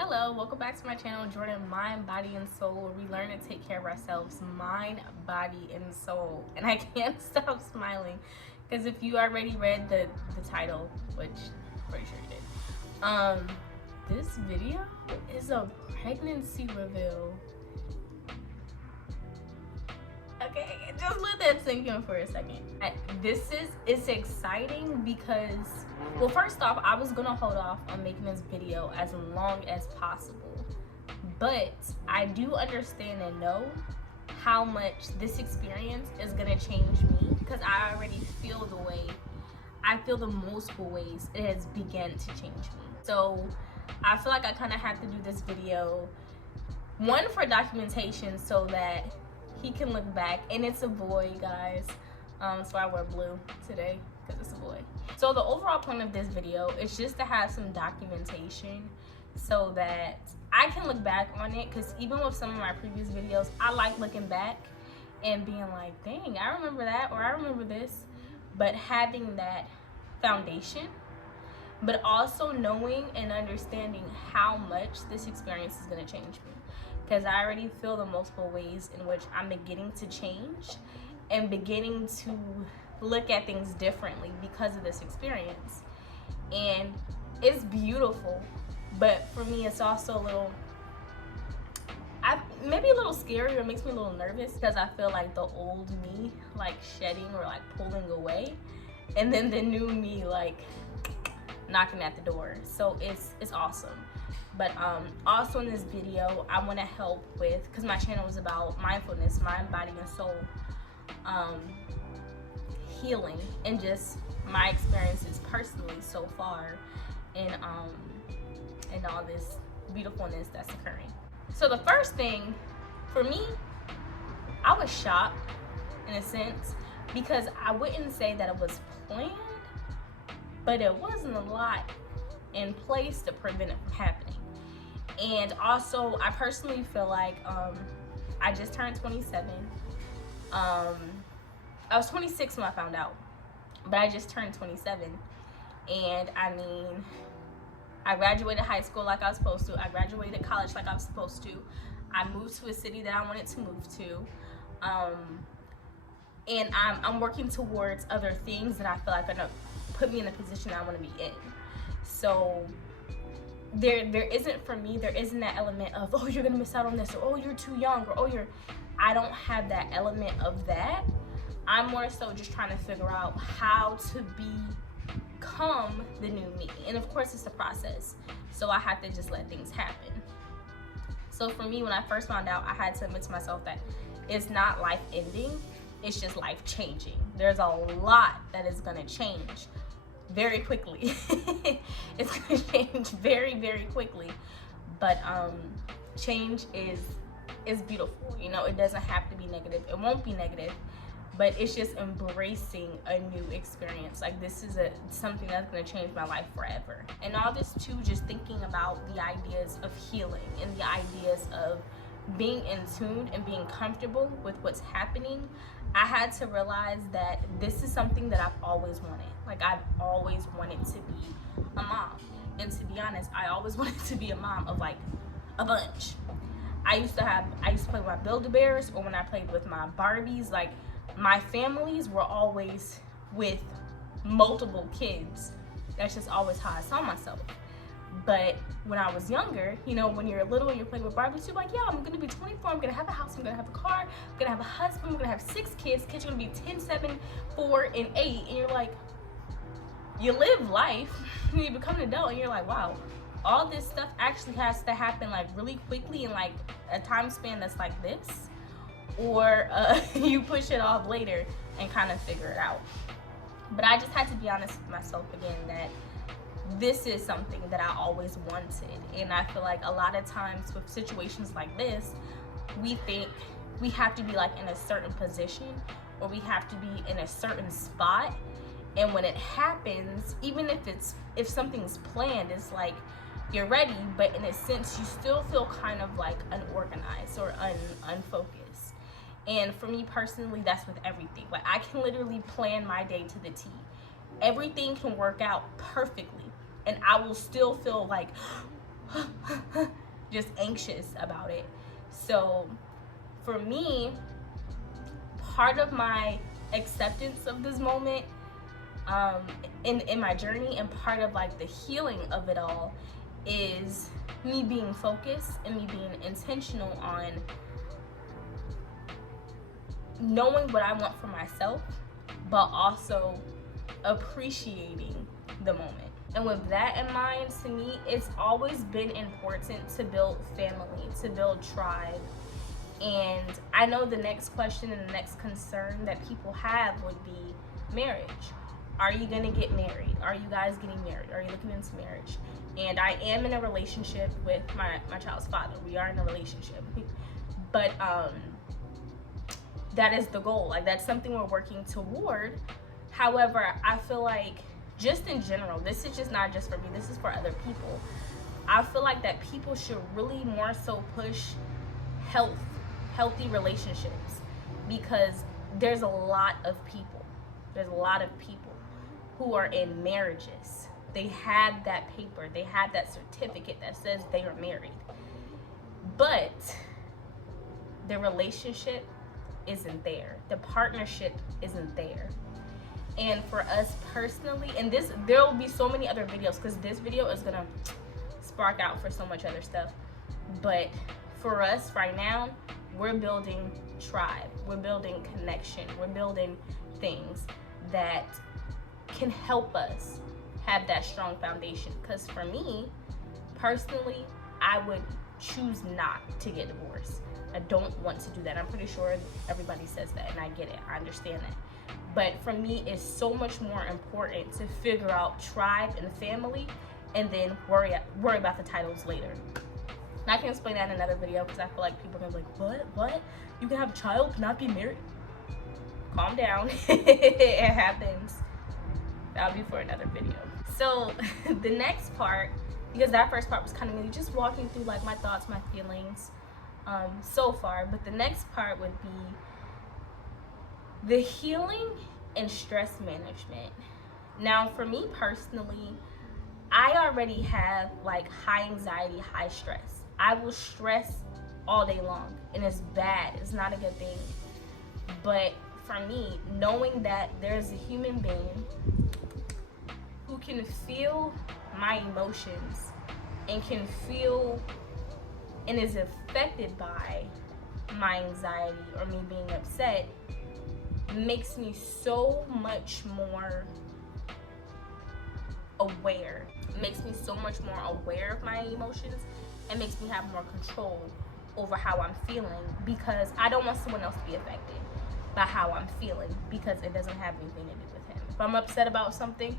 Hello, welcome back to my channel, Jordan Mind, Body, and Soul, where we learn to take care of ourselves, mind, body, and soul. And I can't stop smiling because if you already read the title, which I'm pretty sure you did, this video is a pregnancy reveal. Okay, just let that sink in for a second. It's exciting because, well, first off, I was gonna hold off on making this video as long as possible, but I do understand and know how much this experience is gonna change me, because I already feel the multiple ways it has begun to change me. So I feel like I kind of have to do this video, one, for documentation so that he can look back. And it's a boy, guys, so I wear blue today because it's a boy. So the overall point of this video is just to have some documentation so that I can look back on it, because even with some of my previous videos, I like looking back and being like, dang, I remember that, or I remember this. But having that foundation, but also knowing and understanding how much this experience is going to change me, because I already feel the multiple ways in which I'm beginning to change and beginning to look at things differently because of this experience. And it's beautiful, but for me it's also maybe a little scary, or makes me a little nervous, because I feel like the old me like shedding or like pulling away, and then the new me like knocking at the door. So it's awesome. But also in this video, I want to help with, because my channel is about mindfulness, mind, body, and soul, healing, and just my experiences personally so far, and all this beautifulness that's occurring. So the first thing for me, I was shocked in a sense, because I wouldn't say that it was planned, but it wasn't a lot in place to prevent it from happening. And also, I personally feel like I just turned 27. I was 26 when I found out, but I just turned 27. And I mean, I graduated high school like I was supposed to. I graduated college like I was supposed to. I moved to a city that I wanted to move to. And I'm working towards other things that I feel like are gonna put me in a position I want to be in. So there isn't, for me, there isn't that element of, oh, you're gonna miss out on this, or oh, you're too young, or oh, I don't have that element of that. I'm more so just trying to figure out how to become the new me. And of course it's a process, so I have to just let things happen. So for me, when I first found out, I had to admit to myself that it's not life ending, it's just life changing. There's a lot that is gonna change very quickly. It's gonna change very, very quickly. But change is beautiful. You know, it doesn't have to be negative. It won't be negative, but it's just embracing a new experience. Like, this is something that's gonna change my life forever. And all this too, just thinking about the ideas of healing and the ideas of being in tune and being comfortable with what's happening. I had to realize that this is something that I've always wanted. Like, I've always wanted to be a mom. And to be honest, I always wanted to be a mom of like a bunch. I used to play with my Build-A-Bears, or when I played with my Barbies, like, my families were always with multiple kids. That's just always how I saw myself. But when I was younger, you know, when you're little and you're playing with Barbies, you're like, yeah, I'm gonna be 24, I'm gonna have a house, I'm gonna have a car, I'm gonna have a husband, I'm gonna have 6 kids, kids are gonna be 10, 7, 4, and 8, and you're like, you live life, and you become an adult, and you're like, wow, all this stuff actually has to happen like really quickly in like a time span that's like this, or you push it off later and kind of figure it out. But I just had to be honest with myself again that this is something that I always wanted. And I feel like a lot of times with situations like this, we think we have to be like in a certain position, or we have to be in a certain spot. And when it happens, even if something's planned, it's like you're ready, but in a sense you still feel kind of like unorganized or unfocused. And for me personally, that's with everything. Like, I can literally plan my day to the T. Everything can work out perfectly, and I will still feel like, just anxious about it. So for me, part of my acceptance of this moment, in my journey, and part of like the healing of it all, is me being focused and me being intentional on knowing what I want for myself, but also appreciating the moment. And with that in mind, to me, it's always been important to build family, to build tribe. And I know the next question and the next concern that people have would be marriage. Are you gonna get married? Are you guys getting married? Are you looking into marriage? And I am in a relationship with my child's father. We are in a relationship. But that is the goal. Like, that's something we're working toward. However, I feel like, just in general, this is just not just for me, this is for other people. I feel like that people should really more so push healthy relationships, because there's a lot of people who are in marriages. They have that paper, they have that certificate that says they are married, but the relationship isn't there, the partnership isn't there. And for us personally, and there will be so many other videos, because this video is gonna spark out for so much other stuff, but for us right now, we're building tribe, we're building connection, we're building things that can help us have that strong foundation. Because for me personally, I would choose not to get divorced. I don't want to do that. I'm pretty sure everybody says that, and I get it, I understand that. But for me, it's so much more important to figure out tribe and family, and then worry about the titles later. And I can explain that in another video, because I feel like people are gonna be like, what? You can have a child, not be married? Calm down. It happens. That'll be for another video. So the next part, because that first part was kind of me just walking through like my thoughts, my feelings so far, but the next part would be the healing and stress management. Now, for me personally, I already have like high anxiety, high stress. I will stress all day long, and it's bad. It's not a good thing. But for me, knowing that there's a human being who can feel my emotions and can feel and is affected by my anxiety or me being upset, makes me so much more aware. It makes me so much more aware of my emotions, and makes me have more control over how I'm feeling, because I don't want someone else to be affected by how I'm feeling, because it doesn't have anything to do with him. If I'm upset about something,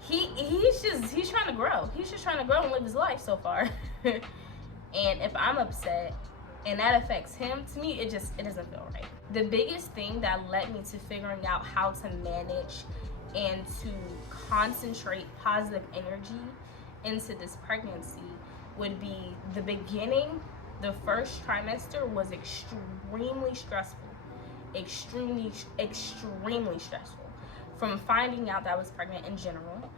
he's trying to grow. He's just trying to grow and live his life so far. And if I'm upset and that affects him, to me, it doesn't feel right. The biggest thing that led me to figuring out how to manage and to concentrate positive energy into this pregnancy would be the beginning. The first trimester was extremely stressful. Extremely stressful. From finding out that I was pregnant in general,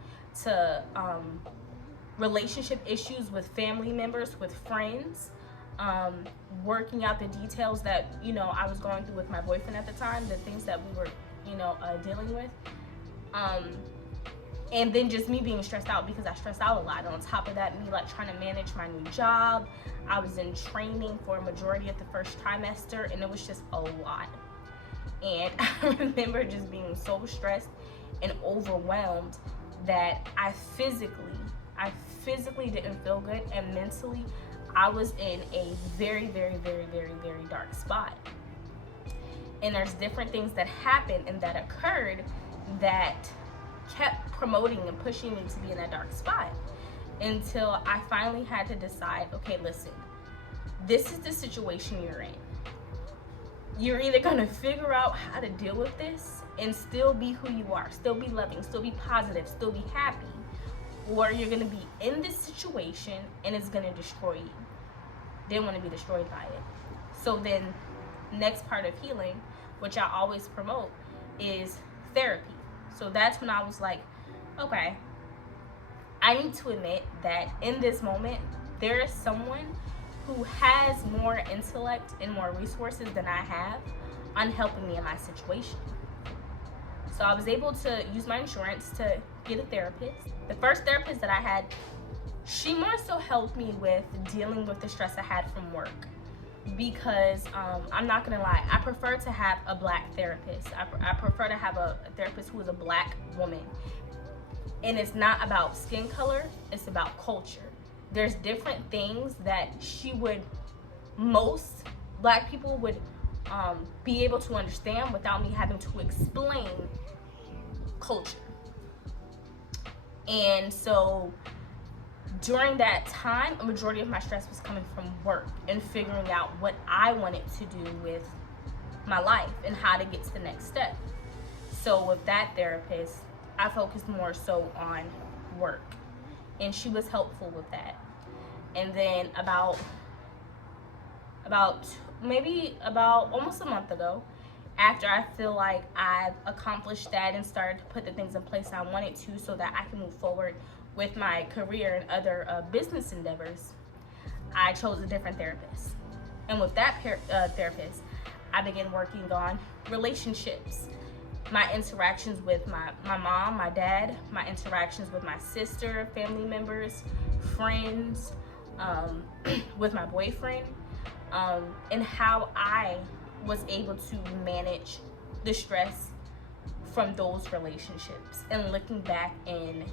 to relationship issues with family members, with friends, working out the details that, I was going through with my boyfriend at the time, the things that we were, dealing with. And then just me being stressed out, because I stressed out a lot. And on top of that, me like trying to manage my new job. I was in training for a majority of the first trimester, and it was just a lot. And I remember just being so stressed and overwhelmed that I physically didn't feel good, and mentally I was in a very, very, very, very, very dark spot. And there's different things that happened and that occurred that kept promoting and pushing me to be in that dark spot, until I finally had to decide, okay, listen, this is the situation you're in. You're either gonna figure out how to deal with this and still be who you are, still be loving, still be positive, still be happy, or you're gonna be in this situation and it's gonna destroy you. Didn't want to be destroyed by it. So then, next part of healing, which I always promote, is therapy. So that's when I was like, okay, I need to admit that in this moment, there is someone who has more intellect and more resources than I have on helping me in my situation. So I was able to use my insurance to get a therapist. The first therapist that I had, she more so helped me with dealing with the stress I had from work. Because I'm not gonna lie, I prefer to have a black therapist. I prefer to have a therapist who is a black woman. And it's not about skin color, it's about culture. There's different things that most black people would be able to understand without me having to explain culture. And so during that time, a majority of my stress was coming from work and figuring out what I wanted to do with my life and how to get to the next step. So with that therapist, I focused more so on work, and she was helpful with that. And then about almost a month ago, after I feel like I've accomplished that and started to put the things in place I wanted to so that I can move forward with my career and other business endeavors, I chose a different therapist. And with that therapist, I began working on relationships, my interactions with my mom, my dad, my interactions with my sister, family members, friends, with my boyfriend, and how I was able to manage the stress from those relationships, and looking back in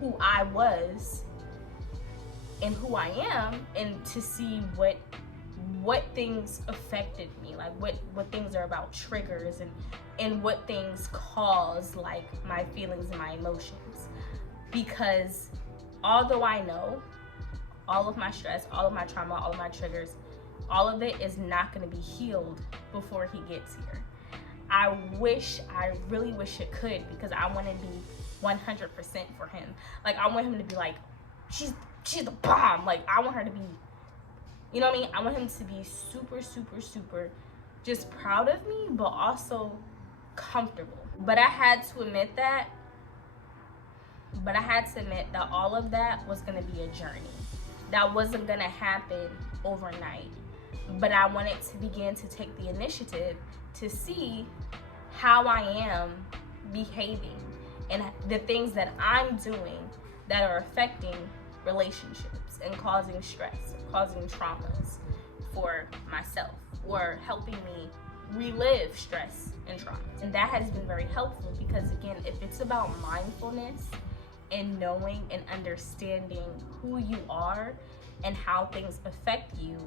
who I was and who I am, and to see what things affected me, like what things are about triggers, and what things cause like my feelings and my emotions. Because although I know all of my stress, all of my trauma, all of my triggers, all of it is not going to be healed before he gets here. I really wish it could, because I want to be 100% for him. Like, I want him to be like, she's the bomb. Like, I want her to be, you know what I mean? I want him to be super, super, super just proud of me, but also comfortable. But I had to admit that all of that was going to be a journey. That wasn't going to happen overnight. But I wanted to begin to take the initiative to see how I am behaving and the things that I'm doing that are affecting relationships and causing stress, causing traumas for myself, or helping me relive stress and trauma. And that has been very helpful, because again, if it's about mindfulness and knowing and understanding who you are and how things affect you,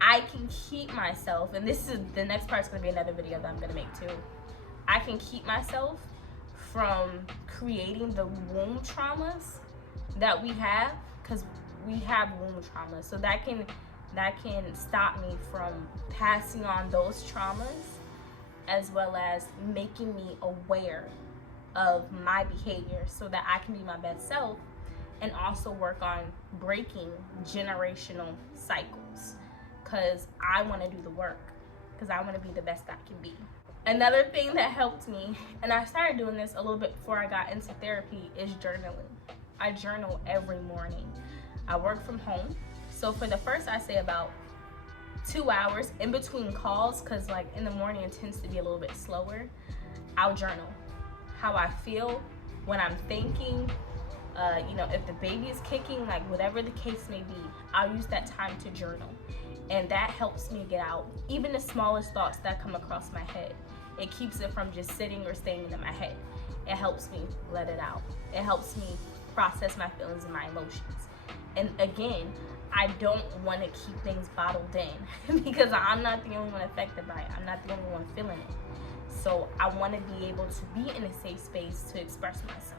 I can keep myself, and the next part's gonna be another video that I'm gonna make too. I can keep myself from creating the womb traumas that we have, because we have womb traumas. So that can stop me from passing on those traumas, as well as making me aware of my behavior so that I can be my best self, and also work on breaking generational cycles. Because I want to do the work, because I want to be the best I can be. Another thing that helped me, and I started doing this a little bit before I got into therapy, is journaling. I journal every morning. I work from home, so for the first, I say about 2 hours in between calls, because like in the morning it tends to be a little bit slower, I'll journal how I feel, when I'm thinking, if the baby is kicking, like whatever the case may be, I'll use that time to journal. And that helps me get out even the smallest thoughts that come across my head. It keeps it from just sitting or staying in my head. It helps me let it out. It helps me process my feelings and my emotions. And again, I don't want to keep things bottled in because I'm not the only one affected by it. I'm not the only one feeling it. So I want to be able to be in a safe space to express myself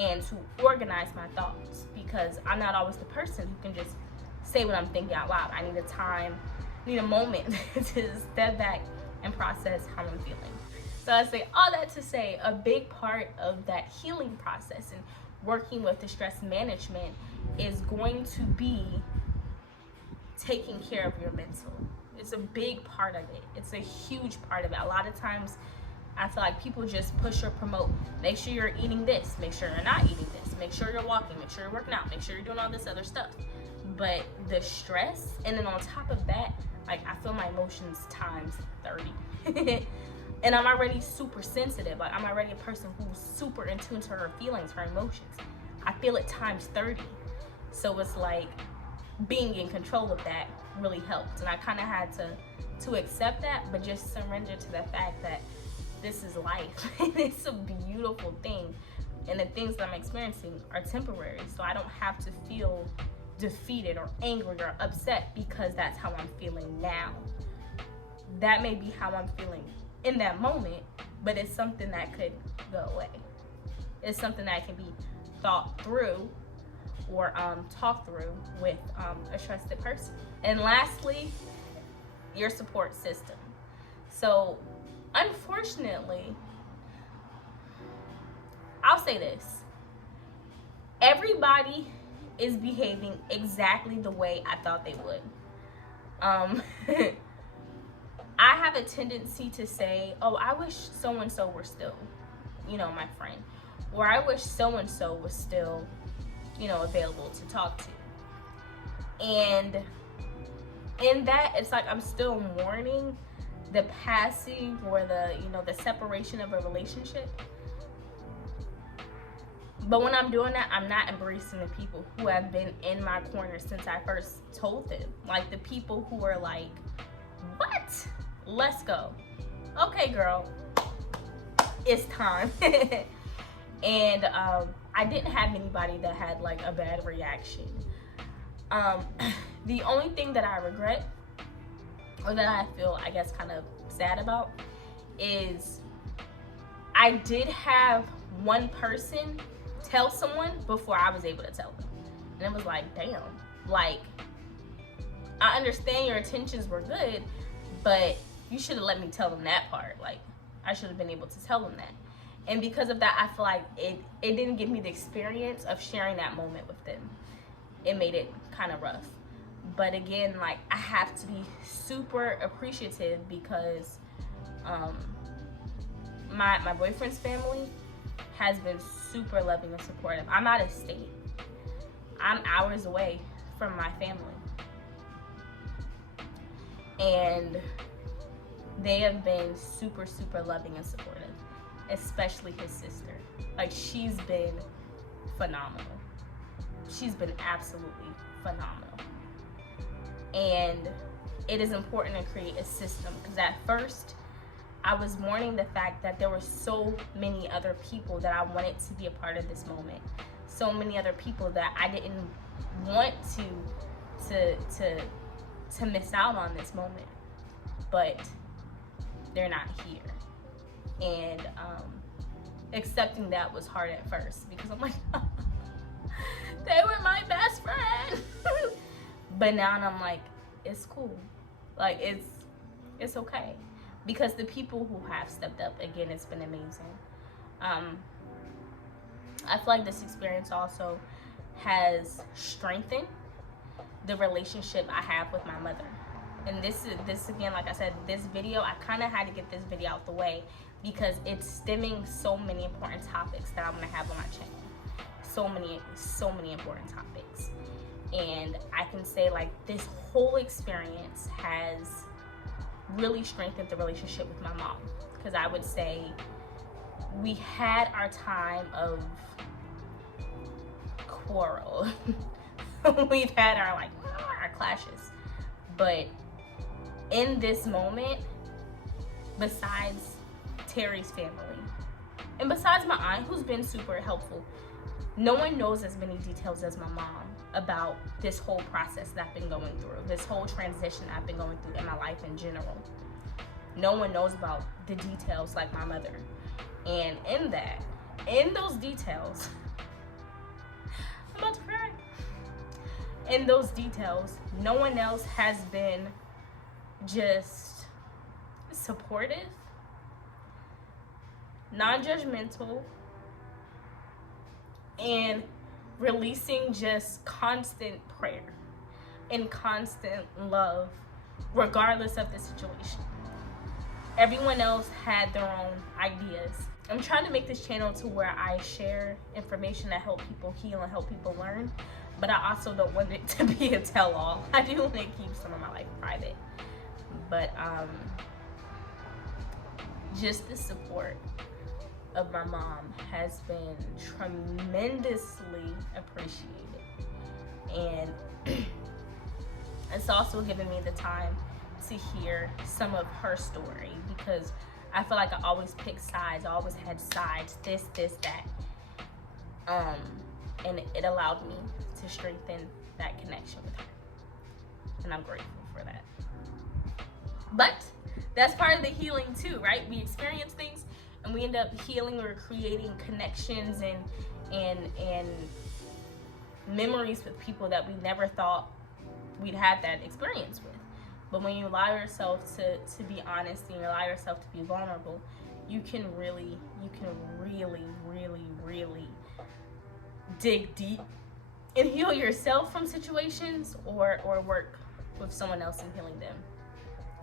and to organize my thoughts, because I'm not always the person who can just say what I'm thinking out loud. I need a moment to step back and process how I'm feeling. So I say all that to say, a big part of that healing process and working with the stress management is going to be taking care of your mental. It's a big part of it. It's a huge part of it. A lot of times I feel like people just push or promote, make sure you're eating this, make sure you're not eating this, make sure you're walking, make sure you're working out, make sure you're doing all this other stuff. But the stress, and then on top of that, like, I feel my emotions times 30. And I'm already super sensitive. Like, I'm already a person who's super in tune to her feelings, her emotions. I feel it times 30. So it's like being in control of that really helped. And I kind of had to accept that, but just surrender to the fact that this is life. And it's a beautiful thing. And the things that I'm experiencing are temporary. So I don't have to feel defeated or angry or upset because that's how I'm feeling now. That may be how I'm feeling in that moment, but it's something that could go away. It's something that can be thought through or talked through with a trusted person. And lastly, your support system. So unfortunately, I'll say this: everybody is behaving exactly the way I thought they would. I have a tendency to say, oh, I wish so-and-so were still, my friend. Or I wish so-and-so was still, available to talk to. And in that, it's like I'm still mourning the passing or the separation of a relationship. But when I'm doing that, I'm not embracing the people who have been in my corner since I first told them. Like, the people who are like, what? Let's go. Okay, girl, it's time. And I didn't have anybody that had like a bad reaction. The only thing that I regret, or that I feel, I guess, kind of sad about, is I did have one person tell someone before I was able to tell them. And it was like, damn, like, I understand your intentions were good, but you should have let me tell them that part. Like, I should have been able to tell them that. And because of that, I feel like it didn't give me the experience of sharing that moment with them. It made it kind of rough. But again, like, I have to be super appreciative because my boyfriend's family has been super loving and supportive. I'm out of state. I'm hours away from my family. And they have been super, super loving and supportive, especially his sister. Like, she's been phenomenal. She's been absolutely phenomenal. And it is important to create a system, because at first I was mourning the fact that there were so many other people that I wanted to be a part of this moment. So many other people that I didn't want to miss out on this moment. But they're not here. And accepting that was hard at first, because I'm like, they were my best friend. But now I'm like, it's cool. Like, it's okay. Because the people who have stepped up, again, it's been amazing. I feel like this experience also has strengthened the relationship I have with my mother. And this again, like I said, this video, I kind of had to get this video out the way because it's stemming so many important topics that I'm going to have on my channel. So many important topics. And I can say, like, this whole experience has really strengthened the relationship with my mom. Because I would say we had our time of quarrel. We've had our clashes. But in this moment, besides Terry's family, and besides my aunt, who's been super helpful, no one knows as many details as my mom about this whole process that I've been going through, this whole transition I've been going through in my life in general. No one knows about the details like my mother. And in those details, I'm about to cry. In those details, no one else has been just supportive, non-judgmental, and releasing just constant prayer and constant love regardless of the situation. Everyone else had their own ideas. I'm trying to make this channel to where I share information that help people heal and help people learn, but I also don't want it to be a tell-all. I do want to keep some of my life private. But just the support of my mom has been tremendously appreciated. And it's also given me the time to hear some of her story, because I feel like I always picked sides. I always had sides, this, that. And it allowed me to strengthen that connection with her. And I'm grateful for that. But that's part of the healing too, right? We experience things and we end up healing or creating connections and memories with people that we never thought we'd have that experience with. But when you allow yourself to be honest and you allow yourself to be vulnerable, you can really dig deep and heal yourself from situations or work with someone else in healing them.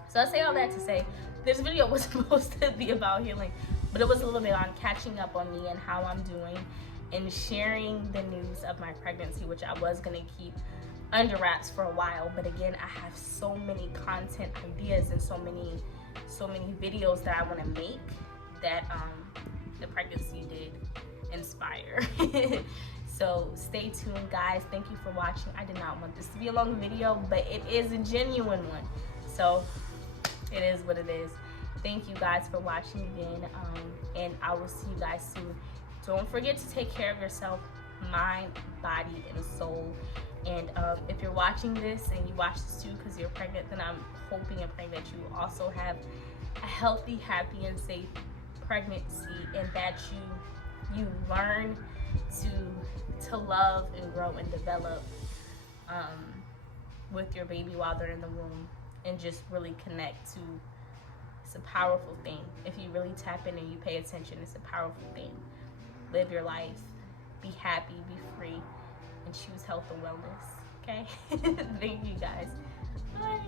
So I say all that to say, this video was supposed to be about healing, but it was a little bit on catching up on me and how I'm doing and sharing the news of my pregnancy, which I was gonna keep under wraps for a while. But again, I have so many content ideas and so many videos that I want to make that the pregnancy did inspire. So stay tuned, guys. Thank you for watching. I did not want this to be a long video, but it is a genuine one, so it is what it is. Thank you guys for watching again, and I will see you guys soon. Don't forget to take care of yourself, mind, body, and soul. And if you're watching this and you watch this too because you're pregnant, then I'm hoping and praying that you also have a healthy, happy, and safe pregnancy, and that you learn to love and grow and develop with your baby while they're in the womb, and just really connect to. It's a powerful thing. If you really tap in and you pay attention, it's a powerful thing. Live your life, be happy, be free, and choose health and wellness. Okay? Thank you guys. Bye.